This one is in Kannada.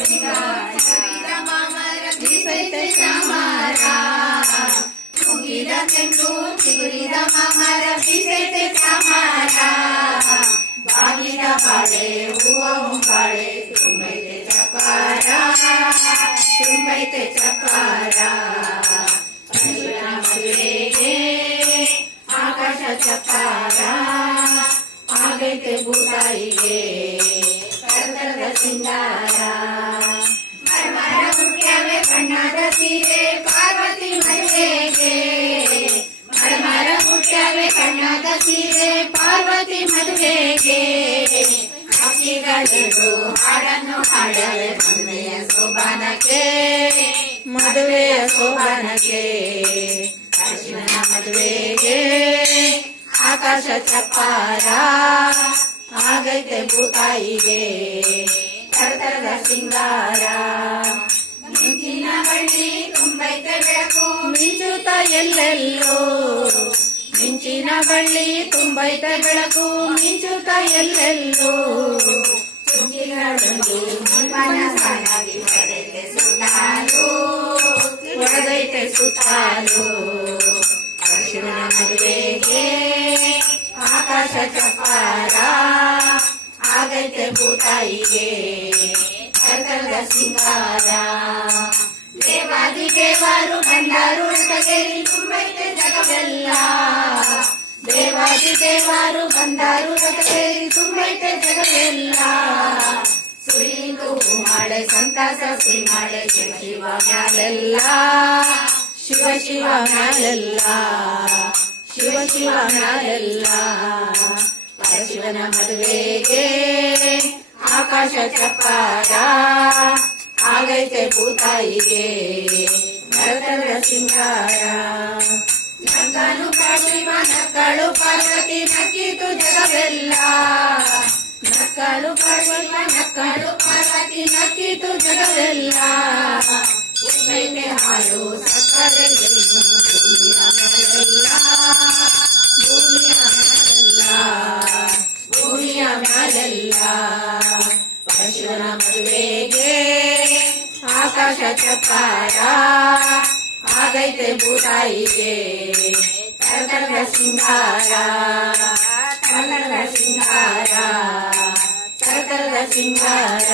ಸಿಂಗಾರ ಮಾಮರ ಬೀಸೈತೆ ಚಾಮರ ಮುಗಿದ ತೆಂಗು ಚಿಗುರಿದ ಮಾಮರ ಬೀಸೈತೆ ಚಾಮರ ಬಾಗಿದ ಬಾಳೆ ಹೂವ ಮುಂಬಾಳೆ ತುಂಬೈತೆ ಚಪಾರ ತುಂಬೈತೆ ಚಪಾರ ಮದುವೆಗೆ ಆಕಾಶ ಚಪಾರ ಆಗೈತೆ ಭೂತಾಯಿಗೆ ಕರ್ಕರದ ಸಿಂಗಾರ ಮರಮರ ಹುಟ್ಟ್ಯಾವೆ ಬಣ್ಣದ ಸೀರೆ ಪಾರ್ವತಿ ಮದುವೆಗೆ ಮರಮರ ಹುಟ್ಟ್ಯಾವೆ ಬಣ್ಣದ ಸೀರೆ ಪಾರ್ವತಿ ಮದುವೆಗೆ ಹಕ್ಕಿಗಳೆರಡು ಹಾಡನ್ನು ಹಾಡವೆ ಮದುವೆಯ ಶೋಭಾನಕ್ಕೆ ಮದುವೆಯ ಶೋಭಾನಕ್ಕೆ ಅರ್ಶಿನ ಮದುವೆಗೆ ಆಕಾಶ ಚಪ್ಪಾರ ಆಗೈತೆ ಭೂತಾಯಿಗೆ ಕರ್ತರದ ಸಿಂಗಾರ ಮಿಂಚಿನ ಬಳ್ಳಿ ತುಂಬೈತೆ ಬೆಳಕು ಮಿಂಚುತ್ತ ಎಲ್ಲೆಲ್ಲೋ ಮಿಂಚಿನ ಬಳ್ಳಿ ತುಂಬೈತೆ ಬೆಳಕು ಮಿಂಚುತ್ತ ಎಲ್ಲೆಲ್ಲೋ ಚುಕ್ಕಿಗಳೊಂದು ಮುಂಬನ ಸಾಲಾಗಿ ಹೊಡೆದೈತೆ ಸುತ್ತಾಲು ಹೊಡೆದೈತೆ ಸುತ್ತಾಲು ಅರ್ಶಿನ ಮದುವೆಗೆ ಆಕಾಶ ಚಪ್ಪಾರ ಆಗೈತೆ ಭೂತಾಯಿಗೆ ಕರ್ಕರದ ಸಿಂಗಾರ ದೇವಾದಿ ದೇವರು ಬಂಡಾರು ರಥಗೇರಿ ತುಂಬೈತೆ ಜಗವೆಲ್ಲ ದೇವಾದಿ ದೇವರು ಬಂದಾರು ರಥಗೇರಿ ತುಂಬೈತೆ ಜಗವೆಲ್ಲ ಸುರಿದು ಮಾಡೆ ಸಂತಾಸ ಸುರಿ ಮಾಡೆ ಶಿವ ಶಿವ ಮ್ಯಾಲೆಲ್ಲ ಶಿವ ಶಿವ ಮ್ಯಾಲೆಲ್ಲ ಶಿವ ಶಿವ ಮ್ಯಾಲೆಲ್ಲ ಶಿವನ ಮದುವೆಗೆ ಆಕಾಶ ಚಪ್ಪಾರ ಆಗೈತೆ ಭೂತಾಯಿಗೆ ಕರ್ಕರದ ಸಿಂಗಾರ ನಕ್ಕನು ಶಿವ ನಕ್ಕಳು ಪಾರ್ವತಿ ನಕ್ಕಿತು ಜಗವೆಲ್ಲ ನಕ್ಕಳು ಶಿವ ನಕ್ಕಳು ಪಾರ್ವತಿ ನಕ್ಕಿತು ಜಗವೆಲ್ಲ ಉಪ್ಪೈತೆ ಹಾಲು ಸಕ್ಕರೆ ಜೇನು ಭೂಮಿಯ ಮೇಲೆಲ್ಲ ಭೂಮಿಯ ಮೇಲೆಲ್ಲ ಭೂಮಿಯ ಮೇಲೆಲ್ಲ ಪರಶಿವನ ಮದುವೆಗೆ ಆಕಾಶ ಚಪ್ಪಾರ ಆಗೈತೆ ಭೂತಾಯಿಗೆ ಕರ್ಕರದ ಸಿಂಗಾರ ಕರ್ಕರದ ಸಿಂಗಾರ ಕರ್ಕರದ ಸಿಂಗಾರ